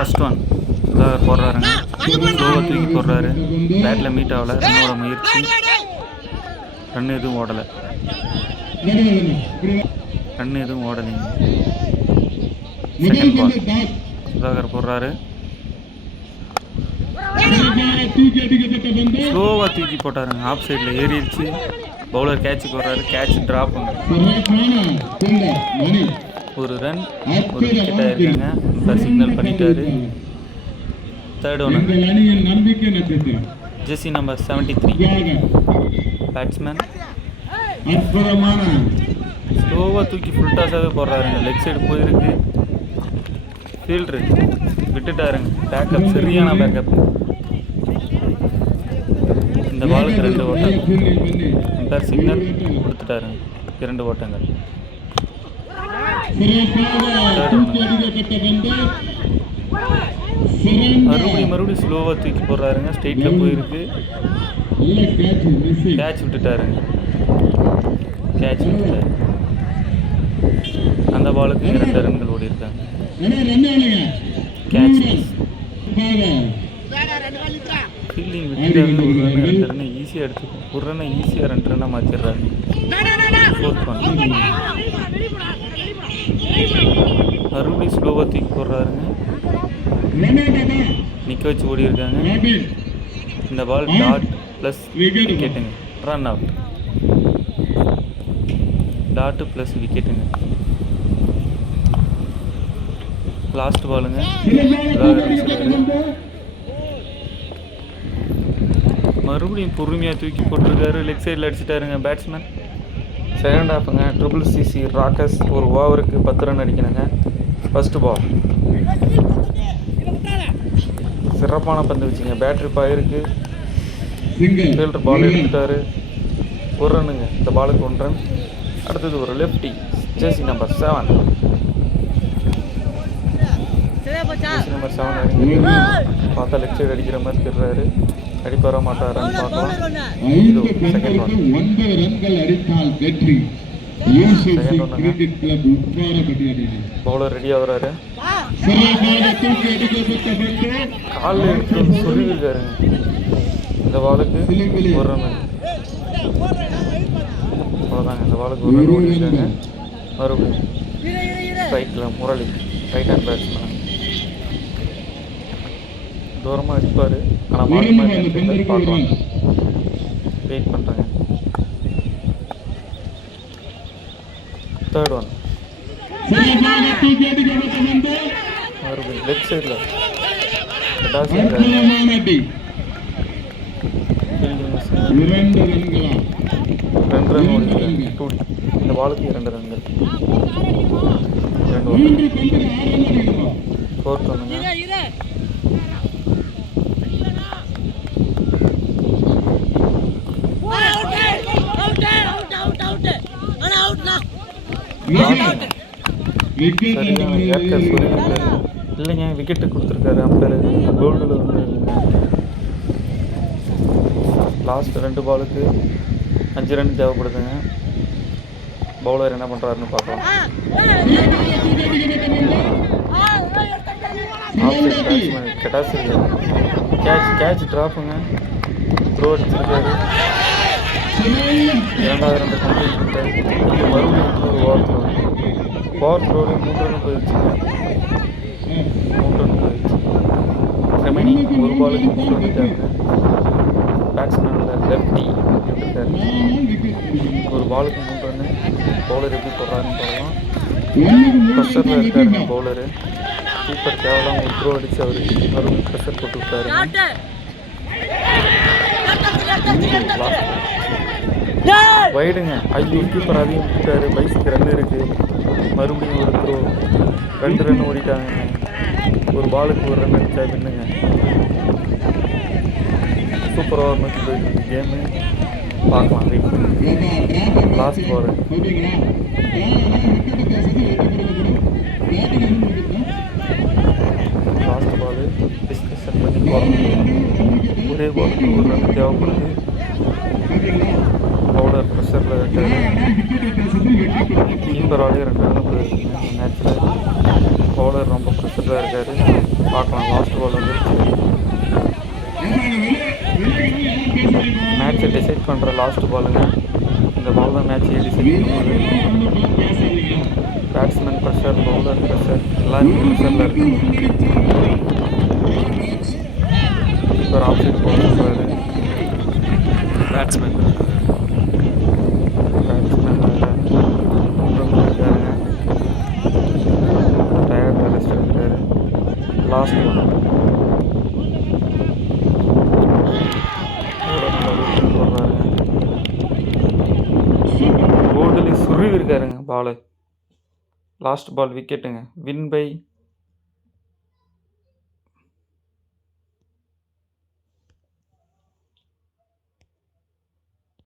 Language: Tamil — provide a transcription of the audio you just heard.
First one Sudhakar போடுறாருங்க. ஸ்லோவாக தூக்கி போடுறாரு. பேட்டில் மீட் ஆகலை. ரன்னோட முயற்சி. ரன் எதுவும் ஓடலை. செகண்ட் பால் சுதாகர் போடுறாரு. ஸ்லோவாக தூக்கி போட்டாருங்க. ஆஃப் சைடில் ஏறிடுச்சு. பவுலர் கேட்சுக்கு வர்றாரு. கேட்ச் ட்ராப்புங்க. ஒரு ரன், ஒரு விக்கெட் ஆயிருக்காங்க. இப்போ சிக்னல் பண்ணிட்டாரு. Third one Jersey number 73 batsman. ஸ்லோவாக தூக்கி ஃபுல் டாஸாகவே போடுறாருங்க. லெக் சைடு போயிருக்கு. ஃபீல்டரு விட்டுட்டாருங்க. பேக்கப், சரியான பேக்கப். இந்த பாலுக்கு 2 ஓட்டங்கள். Empire signal கொடுத்துட்டாருங்க. 2 ஓட்டங்கள். மறுபடியும் ஸ்லோவாக தூக்கி போடுறாருங்க. ஸ்ட்ரெயிட்டில் போயிருக்கு. கேட்ச் விட்டுட்டாருங்க. அந்த பாலுக்கு 2 ரன்கள் ஓடி இருக்காங்க. கேட்ச் ஃபீல்டிங் விட்டுட்டாரு. ஒரு ரன் 2 ரன் ஈஸியாக எடுத்துக்கும். ஒரு ரன்னை ஈஸியாக 2 ரன்னாக மாற்றிடுறாரு. ஃபோர்த் ஒன் மறுபடியும் ஸ்லோவாக தூக்கி போடுறாருங்க. நிற்க வச்சு ஓடி இருக்காங்க. இந்த பால் டாட் ப்ளஸ் விக்கெட்டுங்க. Run out. டாட்டு ப்ளஸ் விக்கெட்டுங்க. லாஸ்ட் பாலுங்க. மறுபடியும் பொறுமையாக தூக்கி போட்டிருக்காரு. லெக் சைடில் அடிச்சிட்டாருங்க பேட்ஸ்மேன். செகண்ட் ஹாஃபுங்க. ட்ரிபிள் சிசி ராக்கஸ் ஒரு ஓவருக்கு 10 ரன் அடிக்கணுங்க. ஃபஸ்ட்டு பால் சிறப்பான பந்து வச்சுங்க. பேட்ரி பாயிருக்கு. ஃபீல்டர் பால் எடுத்துட்டாரு. 1 ரன்னுங்க. இந்த பாலுக்கு 1 ரன். அடுத்தது ஒரு லெஃப்டி ஜெர்சி நம்பர் 7 பார்த்தா லெஃப்ட் சைடு அடிக்கிற மாதிரி தெரிறாரு. அடிப்பார மாட்டாரான்னு பார்க்கலாம். இது செகண்ட் ஒன். பவுலர் ரெடி ஆகுறாரு. காலில் எடுத்து சொல்லியிருக்காருங்க. இந்த பாலுக்கு 1 ரன். அவ்வளோதாங்க. இந்த பாலுக்கு 1 ரன் ஓடிருக்காங்க. மறுபடியும் ஸ்ட்ரைக்கில் முரளி ரைட் ஹேண்ட் பேட்ஸ்மேன். தூரமாக அடிப்பார். ஆனால் மாறி மாறி பார்க்கலாம். வெயிட் பண்ணுறேங்க. தேர்ட் ஒன் மறுபடியும் லெஃப்ட் சைடில் 2 ரன் ஓடிருக்காங்க. 2D. இந்த பாலுக்கு 2 ரன்கள். 2 ஓவர். ஃபோர்த் ஒன்றுங்க. இல்லைங்க, விக்கெட்டு கொடுத்துருக்காரு அம்பையர். கோல்டில் வந்து லாஸ்ட் 2 பாலுக்கு 5 ரன் தேவைப்படுதுங்க. பவுலர் என்ன பண்ணுறாருன்னு பார்க்கலாம். ஆப்சைட் பேட்ஸ்மேன் கெட்டாசிரி கேட்ச் ட்ராப்புங்க. த்ரோ அடிச்சிருக்காரு. 2வது 2 கம்ப்ளீட் பண்ணிட்டாரு. மறுபடியும் இன்னொரு ஓவர் த்ரோடு 3 ரன் போயிடுச்சுங்க. 3 ரன் போயிடுச்சு. ரிமைனிங் 1 பாலுக்கு 3 பண்ணிட்டாங்க. பேட்ஸ்மேனில் லெஃப்டி இருக்காரு. 1 பாலுக்கு 3 ரன்னு. பவுலர் எப்படி போடுறாருன்னு பார்க்கலாம். ப்ரெஷரில் இருக்காருங்க பவுலரு. கீப்பர் கேவலம் ஒரு த்ரோ அடித்து அவர் மறுபடியும் ப்ரெஷர் போட்டு விட்டாருங்க. வைடுங்க. ஐயோ, கீப்பர் அதையும் விட்டாரு. பைஸுக்கு 2 இருக்குது. மறுபடியும் ஒரு த்ரோ. 2 ரன் ஓடிட்டாங்க. 1 பாலுக்கு 1 ரன் அடிச்சா பின்னுங்க. சூப்பர் ஓவர் நோக்கி போயிட்டு கேமு பார்க்கலாம். லாஸ்ட் பால் டிஸ்கஷன் பண்ணி போகலாம். ஒரே பாலுக்கு 1 ரன் தேவைப்படுது. பவுலர் ப்ரெஷரில் இருக்காரு. கீப்பராலேயே 2 ரன் போயிருக்குங்க மேட்ச்சில். பவுலர் ரொம்ப ப்ரெஷராக இருக்கார். பார்க்கலாம். லாஸ்ட் பால் வந்துருச்சு. மேட்சை டிசைட் பண்ணுற லாஸ்ட் பாலுங்க. இந்த பால் தான் மேட்சையே டிசைட் பண்ணுறது. பேட்ஸ்மேன் ப்ரெஷர், பவுலர் ப்ரெஷர், எல்லாருமே ப்ரெஷரில் இருக்காங்க. கீப்பர் ஆஃப் சைட் போக சொல்கிறாரு. பேட்ஸ்மேன் இருக்காருங்க. டயர்ட் ரெஸ்ட் எடுக்கிறாரு. லாஸ்ட் ஒன் போடுறாருங்க. போர்டில் சுருவி இருக்காருங்க பாலு. லாஸ்ட் பால் விக்கெட்டுங்க. Win by